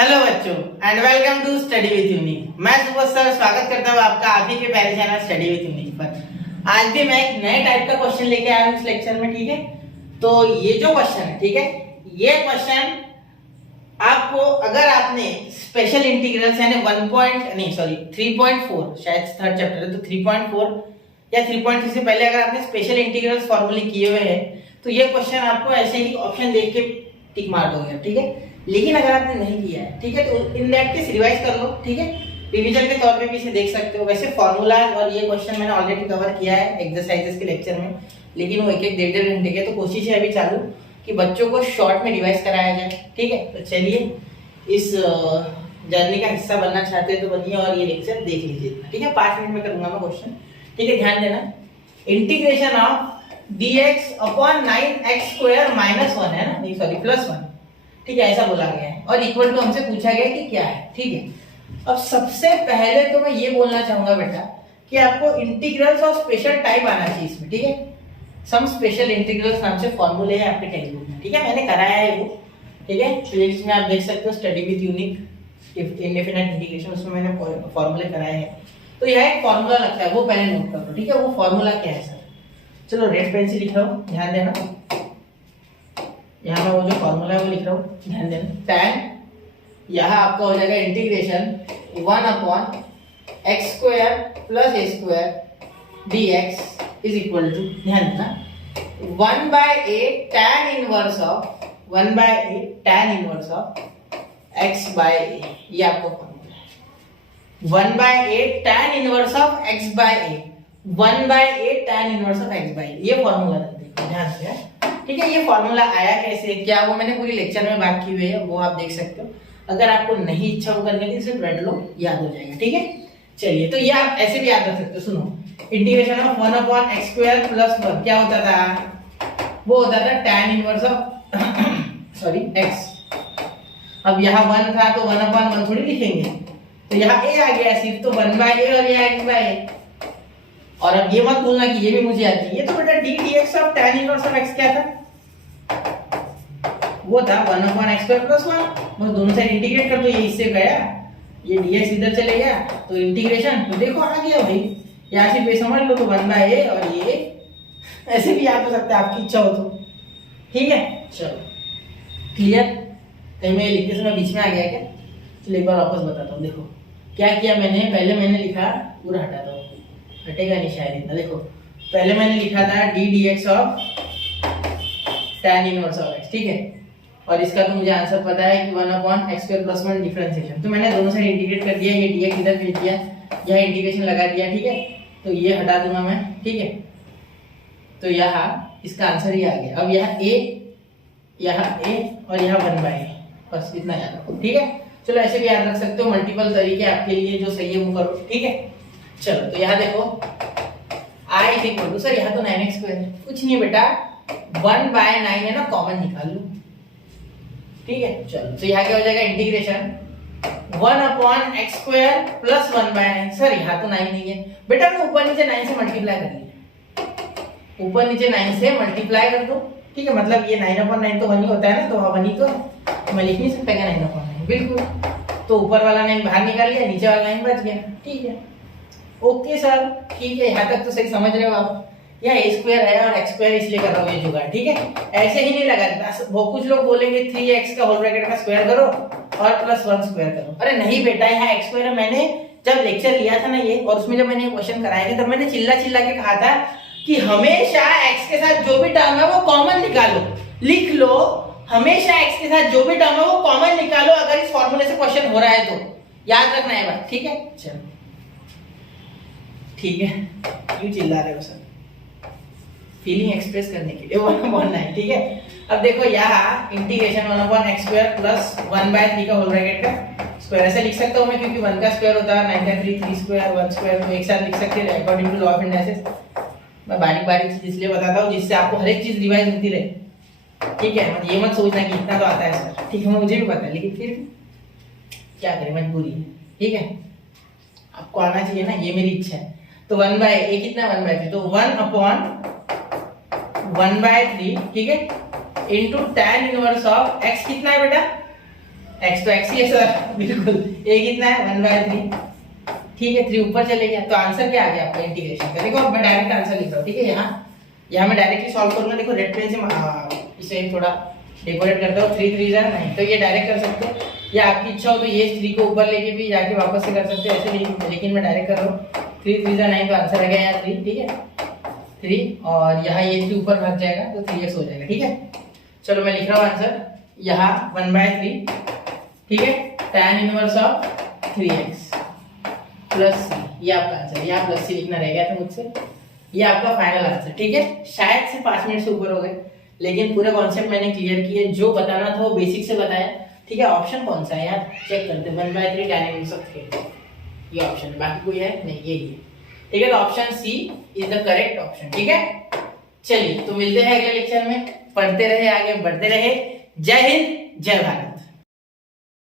Hello बच्चों and welcome to study with Unique. मैं सुबह सर स्वागत करता हूँ आपका आप ही के प्यारे चैनल स्टडी विद यूनिक पर। आज भी मैं एक नए टाइप का क्वेश्चन लेके आया हूँ इस लेक्चर में। ठीक है, तो ये जो क्वेश्चन है, ठीक है, ये क्वेश्चन आपको अगर आपने स्पेशल इंटीग्रल्स यानी 3.4 शायद थर्ड चैप्टर है तो 3.4 या 3.3 से पहले अगर आपने स्पेशल इंटीग्रल्स फॉर्मूले किए हुए हैं तो ये क्वेश्चन आपको ऐसे ही ऑप्शन देख के टिक मार दोगे। ठीक है, लेकिन अगर आपने नहीं किया है, ठीक है, तो इन दैट केस रिवाइज कर लो। ठीक है, रिवीजन के तौर पे भी इसे देख सकते हो। वैसे फॉर्मूला और ये क्वेश्चन मैंने ऑलरेडी कवर किया है एक्सरसाइजेस के लेक्चर में, लेकिन वो एक डेढ़ घंटे के, तो कोशिश है अभी चालू कि बच्चों को शॉर्ट में रिवाइज कराया जाए। ठीक है, तो चलिए इस जर्नी का हिस्सा बनना चाहते हैं तो बनिए और ये लेक्चर देख लीजिए। ठीक है, 5 मिनट में करूंगा मैं क्वेश्चन। ठीक है, ध्यान देना। Integration of dx upon 9x² -1 है ना, नहीं सॉरी +1। ठीक है, ऐसा बोला गया है और इक्वल टू हमसे पूछा गया कि क्या है। ठीक है, अब सबसे पहले तो मैं ये बोलना चाहूंगा बेटा कि आपको इंटीग्रल्स ऑफ स्पेशल टाइप आना चाहिए इसमें। ठीक है, सम स्पेशल इंटीग्रल्स नाम से फॉर्मूले है आपके टेक्स्ट बुक में। ठीक है, मैंने कराया है वो। ठीक है, प्लेलिस्ट में आप देख सकते हो study with unique indefinite integration, उसमें मैंने फॉर्मूले कराए हैं। तो यह एक फॉर्मूला लगता है, वो पहले नोट कर लो। ठीक है, वो फॉर्मूला क्या है सर? चलो रेड पेन से लिख रहा हूँ, ध्यान देना। यहाँ पर वो जो फॉर्मूला है वो लिख रहा हूँ, ध्यान देना। tan यहाँ आपका हो जाएगा integration 1/x² + a² dx is equal to, ध्यान देना, 1/a tan inverse of 1/a tan inverse of x/a। ये आपका फॉर्मूला है, 1/a tan inverse of x/a, 1/a tan inverse of x/a। ये फॉर्मूला ध्यान से। ठीक है, ये फॉर्मूला आया कैसे क्या, वो मैंने पूरी लेक्चर में बात की हुई है, वो आप देख सकते हो। अगर आपको नहीं इच्छा हो करने की सिर्फ रट लो, याद हो जाएगा। ठीक है, चलिए तो ये आप ऐसे भी याद रख सकते हो। सुनो, इंटीग्रेशन ऑफ 1/x² + 1 क्या होता था? वो होता था tan inverse of sorry x। अब यहाँ 1 था तो 1/1 थोड़ी लिखेंगे, तो यहाँ a आ गया सिर्फ, तो 1/a और ये x/a। और अब ये मत भूलना कि ये भी मुझे आती है। ये तो बेटा d dx of tan inverse of x क्या था? वो था 1/x² + 1। बस दोनों साइड इंटीग्रेट कर दो, ये इससे गया, ये dx इधर चले गया, तो इंटीग्रेशन तो देखो आ गया भाई। यहाँ से पे समझ लो तो 1/a और ये ऐसे भी याद हो सकता है आपकी इच्छा हो तो। ठीक है, चलो क्लियर। कहीं मैं लिखते समय बीच में आ गया क्या? चलो एक बार वापस बताता हूँ। देखो क्या किया मैंने, पहले मैंने लिखा, पूरा हटाता हूँ, हटेगा नहीं शायद इतना। देखो पहले मैंने लिखा था d dx of tan inverse of x। ठीक है, और इसका तो मुझे आंसर पता है कि 1/x² + 1 डिफरेंशिएशन, तो मैंने दोनों साइड इंटीग्रेट कर दिया। ये dx इधर भेज दिया, यहाँ इंटीग्रेशन लगा दिया। ठीक है, तो ये हटा दूंगा मैं। ठीक है, तो यहाँ इसका आंसर ये आ गया। अब यहाँ a और यहाँ 1/a, बस इतना याद रखो। ठीक है, चलो ऐसे भी याद रख सकते हो, मल्टीपल तरीके आपके लिए जो सही है वो करो। ठीक है, चलो तो यहाँ देखो I is equal to, sir यहाँ तो 9x² है, कुछ नहीं बेटा, 1/9 है ना, कॉमन निकाल लो। ठीक है, चलो तो यहाँ क्या हो जाएगा, इंटीग्रेशन 1/x² + 1/9। सर यहाँ तो 9 नहीं है बेटा, तो ऊपर नीचे 9 से मल्टीप्लाई कर लिया, ऊपर नीचे 9 से मल्टीप्लाई कर दो। ठीक है, मतलब ये 9/9 तो 1 ही होता है ना, तो वहाँ 1 ही तो मैं लिख नहीं सकता क्या 9/9, बिल्कुल। तो ऊपर वाला 9 बाहर निकाल लिया, नीचे वाला 9 बच गया। ठीक है, ओके सर, ठीक है, यहाँ तक तो सही समझ रहे हो आप। यहाँ a² है और x² इसलिए कर रहा हूँ ये जुगाड़। ठीक है, ऐसे ही नहीं लगा देता। बहुत कुछ लोग बोलेंगे 3x का होल ब्रैकेट का स्क्वायर करो और +1 स्क्वायर करो। अरे नहीं बेटा, यहाँ x² है। मैंने जब लेक्चर लिया था ना ये, और उसमें जब मैंने क्वेश्चन कराया था, तब मैंने चिल्ला के कहा था कि हमेशा x के साथ जो भी टर्म है वो कॉमन निकालो। लिख लो, हमेशा x के साथ जो भी टर्म है वो कॉमन निकालो अगर इस फॉर्मूले से क्वेश्चन हो रहा है तो। याद रखना है बात। ठीक है, चलो ठीक है, क्यों चिल्ला रहे हो सर? फीलिंग एक्सप्रेस करने के लिए 1/9। ठीक है, अब देखो यहाँ इंटीग्रेशन 1/x² + 1/3 का होल ब्रैकेट का स्क्वायर ऐसे लिख सकता हूँ मैं, क्योंकि 1 का स्क्वायर होता है 9 का 3 3² 1² तो एक साथ लिख सकते हैं according to law of indices. मैं बारीक चीज इसलिए बताता हूँ जिससे आपको हर एक चीज रिवाइज होती रहे। ठीक है, मतलब ये मत सोचना कि इतना तो आता है सर। ठीक है, मुझे भी पता है, लेकिन फिर क्या करें, मजबूरी है। ठीक है, आपको आना चाहिए ना, ये मेरी इच्छा है। तो 1/a कितना, 1/3, तो 1/1/3। ठीक है, into tan inverse of x कितना है बेटा, x तो x ही है सर, बिल्कुल। a कितना है 1/3, ठीक है। 3 ऊपर चले गया तो आंसर क्या आ गया आपका इंटीग्रेशन का। देखो मैं डायरेक्ट आंसर लिख रहा हूँ, ठीक है। यहाँ मैं डायरेक्टली सॉल्व करूंगा। देखो रेड पेन से इसे थोड़ा डेकोरेट करता हूँ। 3 3 नहीं तो ये डायरेक्ट कर सकते हैं, या आपकी इच्छा हो तो ये 3 को ऊपर लेके भी जाके वापस से कर सकते हैं ऐसे, लेकिन मैं डायरेक्ट कर रहा हूँ। 3 3 नहीं तो आंसर आ गया यहाँ 3, ठीक है 3, और यहाँ ये 3 ऊपर भाग जाएगा तो 3x हो जाएगा, ठीक है। चलो मैं लिख रहा हूँ आंसर यहाँ 1/3, ठीक है। tan inverse of 3x plus c, ये आपका आंसर। यहाँ प्लस c लिखना रह गया था मुझसे। ये आपका फाइनल आंसर, ठीक है। शायद से 5 मिनट से ऊपर हो गए, लेकिन पूरा कॉन्सेप्ट मैंने क्लियर किया। जो बताना था वो बेसिक से बताया, ठीक है। ऑप्शन कौन सा है यार, चेक करते हैं। 1/3 tan इनवर्स ऑफ 3x, ये ऑप्शन, बाकी कोई है नहीं, यही है, ठीक है। तो option c is the correct option, ठीक है। चलिए तो मिलते हैं अगले लेक्चर में। पढ़ते रहे, आगे बढ़ते रहे। जय हिंद, जय भारत।